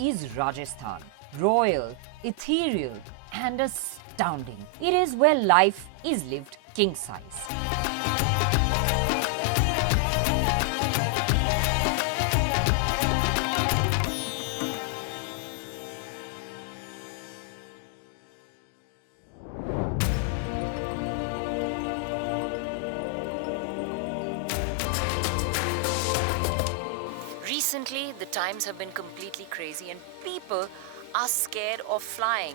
is Rajasthan. Royal, ethereal, and astounding. It is where life is lived king size. Recently, the times have been completely crazy and people are scared of flying.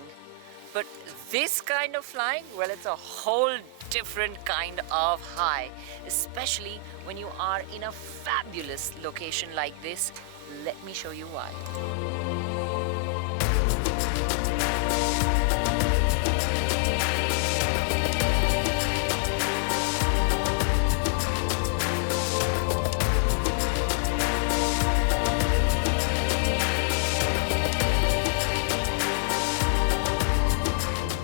But this kind of flying, well, it's a whole different kind of high, especially when you are in a fabulous location like this. Let me show you why.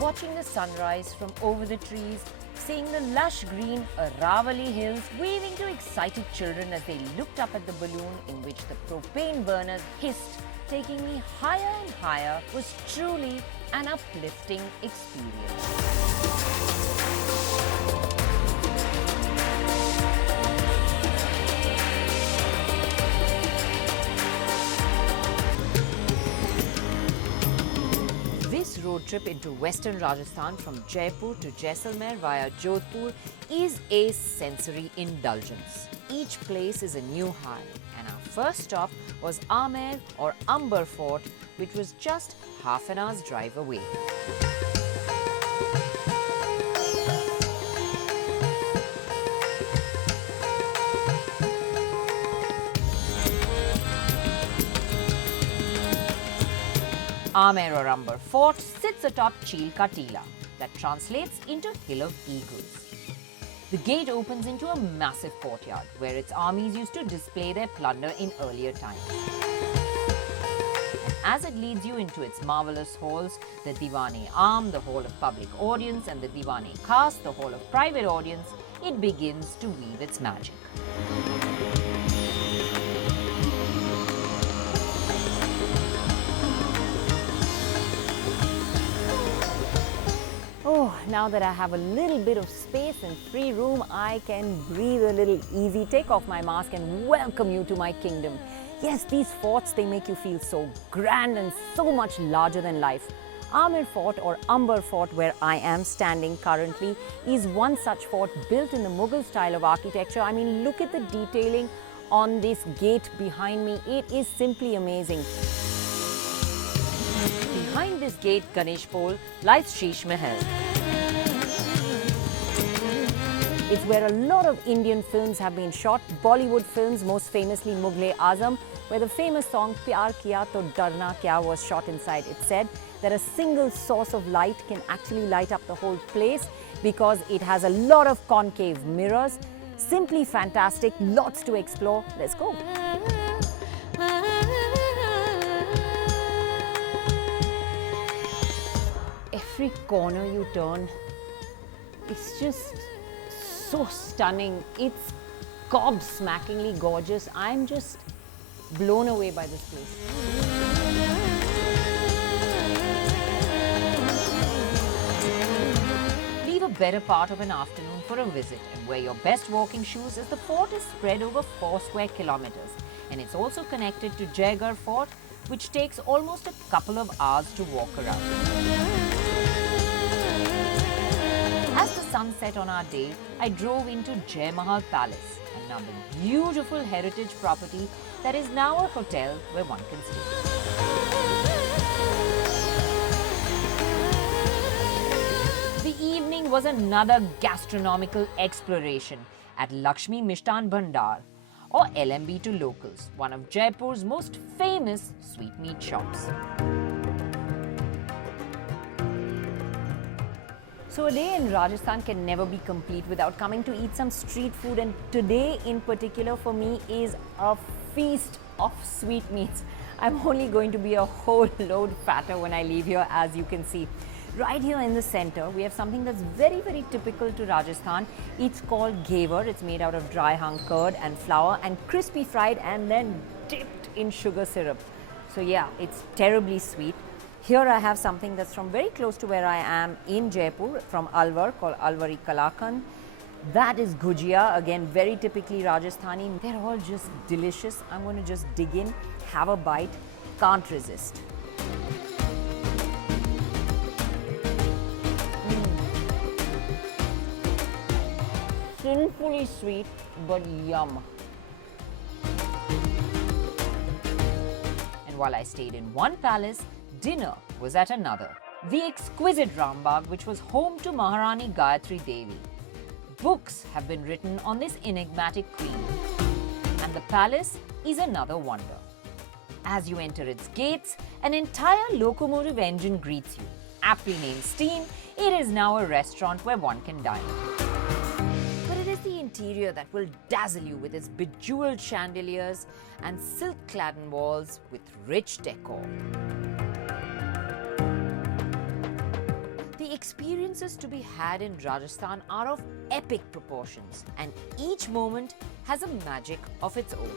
Watching the sunrise from over the trees, seeing the lush green Aravalli hills waving to excited children as they looked up at the balloon in which the propane burners hissed, taking me higher and higher, was truly an uplifting experience. This road trip into western Rajasthan from Jaipur to Jaisalmer via Jodhpur is a sensory indulgence. Each place is a new high, and our first stop was Amer or Amber Fort, which was just half an hour's drive away. Amer or Amber Fort sits atop Chilka Tila, that translates into Hill of Eagles. The gate opens into a massive courtyard where its armies used to display their plunder in earlier times. And as it leads you into its marvelous halls, the Diwan-e-Aam, the hall of public audience, and the Diwan-e-Khas, the hall of private audience, it begins to weave its magic. Oh, now that I have a little bit of space and free room, I can breathe a little easy, take off my mask and welcome you to my kingdom. Yes, these forts, they make you feel so grand and so much larger than life. Amer Fort or Amber Fort, where I am standing currently, is one such fort built in the Mughal style of architecture. I mean, look at the detailing on this gate behind me. It is simply amazing. Behind this gate, Ganesh Pole, lies Sheesh Mahal. It's where a lot of Indian films have been shot, Bollywood films, most famously Mughal-e-Azam, where the famous song Pyar Kiya To Darna Kya was shot inside. It's said that a single source of light can actually light up the whole place because it has a lot of concave mirrors. Simply fantastic, lots to explore. Let's go. Every corner you turn, it's just so stunning. It's gobsmackingly gorgeous. I'm just blown away by this place. Leave a better part of an afternoon for a visit and wear your best walking shoes, as the fort is spread over 4 square kilometers, and it's also connected to Jaigarh Fort, which takes almost a couple of hours to walk around. As the sun set on our day, I drove into Jai Mahal Palace, another beautiful heritage property that is now a hotel where one can stay. The evening was another gastronomical exploration at Lakshmi Mishtan Bhandar, or LMB to locals, one of Jaipur's most famous sweetmeat shops. So a day in Rajasthan can never be complete without coming to eat some street food, and today in particular for me is a feast of sweetmeats. I'm only going to be a whole load fatter when I leave here, as you can see. Right here in the center, we have something that's very, very typical to Rajasthan. It's called ghevar. It's made out of dry hung curd and flour and crispy fried and then dipped in sugar syrup. So yeah, it's terribly sweet. Here I have something that's from very close to where I am in Jaipur, from Alwar, called Alwari Kalakand. That is gujia, again very typically Rajasthani. They're all just delicious. I'm going to just dig in, have a bite, can't resist. Sinfully sweet, but yum. And while I stayed in one palace, dinner was at another. The exquisite Rambagh, which was home to Maharani Gayatri Devi. Books have been written on this enigmatic queen. And the palace is another wonder. As you enter its gates, an entire locomotive engine greets you. Aptly named Steam, it is now a restaurant where one can dine. But it is the interior that will dazzle you with its bejeweled chandeliers and silk-clad walls with rich decor. The experiences to be had in Rajasthan are of epic proportions, and each moment has a magic of its own.